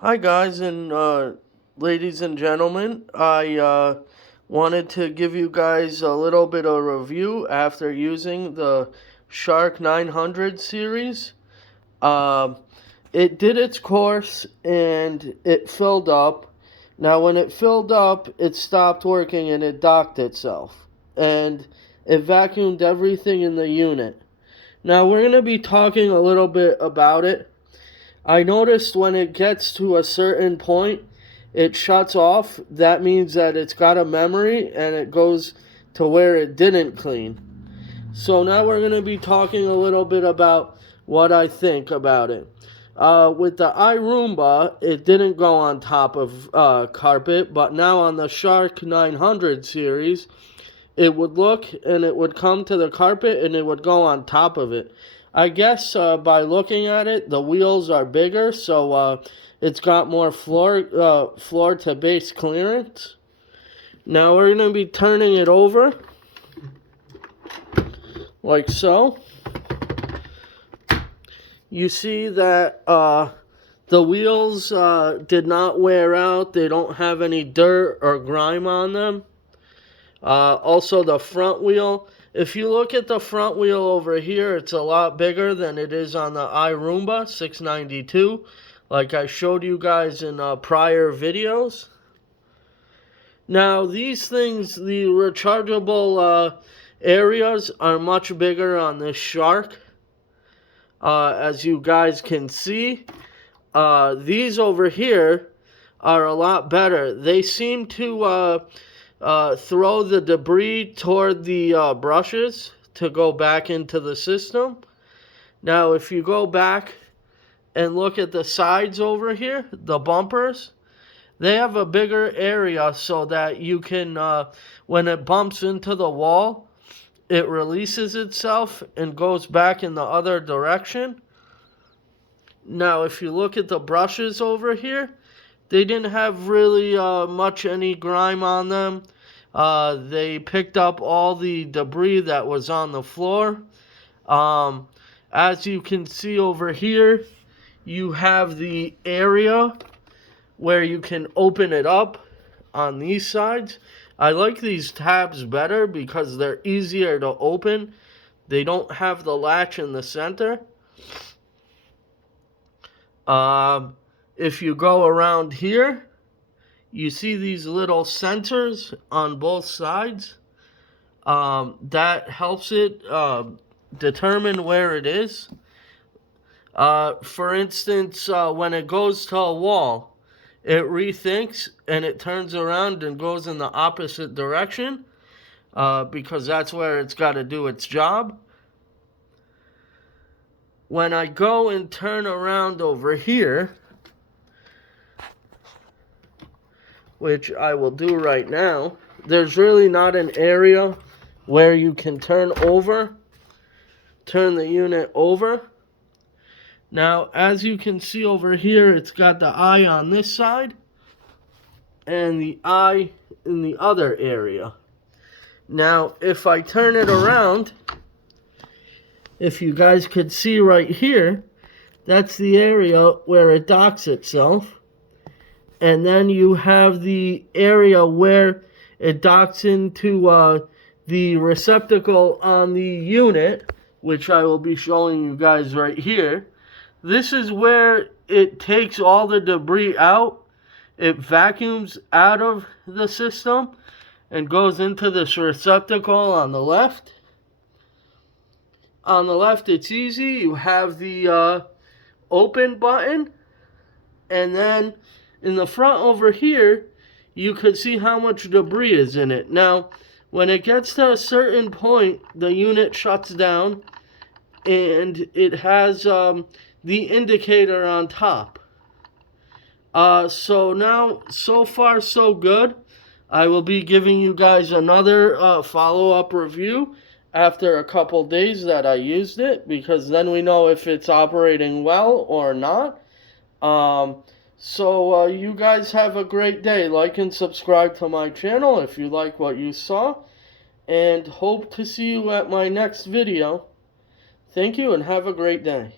Hi guys and ladies and gentlemen. I wanted to give you guys a little bit of review after using the Shark 900 series. Uh, it did its course and it filled up. Now when it filled up, it stopped working and it docked itself. And it vacuumed everything in the unit. Now we're going to be talking a little bit about it. I noticed when it gets to a certain point, it shuts off. That means that it's got a memory and it goes to where it didn't clean. So now we're going to be talking a little bit about what I think about it. With the iRoomba, it didn't go on top of carpet, but now on the Shark 900 series, it would look and it would come to the carpet and it would go on top of it. I guess by looking at it, the wheels are bigger, so it's got more floor to base clearance. Now we're going to be turning it over like so. You see that the wheels did not wear out. They don't have any dirt or grime on them. Also the front wheel. If you look at the front wheel over here, it's a lot bigger than it is on the iRoomba 692, like I showed you guys in prior videos. Now these things, the rechargeable areas are much bigger on this Shark. As you guys can see, these over here are a lot better. They seem to throw the debris toward the brushes to go back into the system. Now, if you go back and look at the sides over here, the bumpers, they have a bigger area so that you can, when it bumps into the wall, it releases itself and goes back in the other direction. Now, if you look at the brushes over here, they didn't have really much any grime on them. They picked up all the debris that was on the floor. As you can see over here, you have the area where you can open it up on these sides. I like these tabs better because they're easier to open. They don't have the latch in the center. If you go around here, you see these little sensors on both sides. That helps it determine where it is. For instance, when it goes to a wall, it rethinks and it turns around and goes in the opposite direction because that's where it's got to do its job. When I go and turn around over here, which I will do right now, there's really not an area where you can turn the unit over. Now, as you can see over here, it's got the eye on this side and the eye in the other area. Now, if I turn it around, if you guys could see right here, that's the area where it docks itself. And then you have the area where it docks into the receptacle on the unit, which I will be showing you guys right here. This is where it takes all the debris out. It vacuums out of the system and goes into this receptacle on the left. On the left, it's easy. You have the open button. And then in the front over here, you could see how much debris is in it. Now, when it gets to a certain point, the unit shuts down and it has the indicator on top. So now, so far so good. I will be giving you guys another follow-up review after a couple days that I used it, because then we know if it's operating well or not. So you guys have a great day. Like and subscribe to my channel if you like what you saw. And hope to see you at my next video. Thank you and have a great day.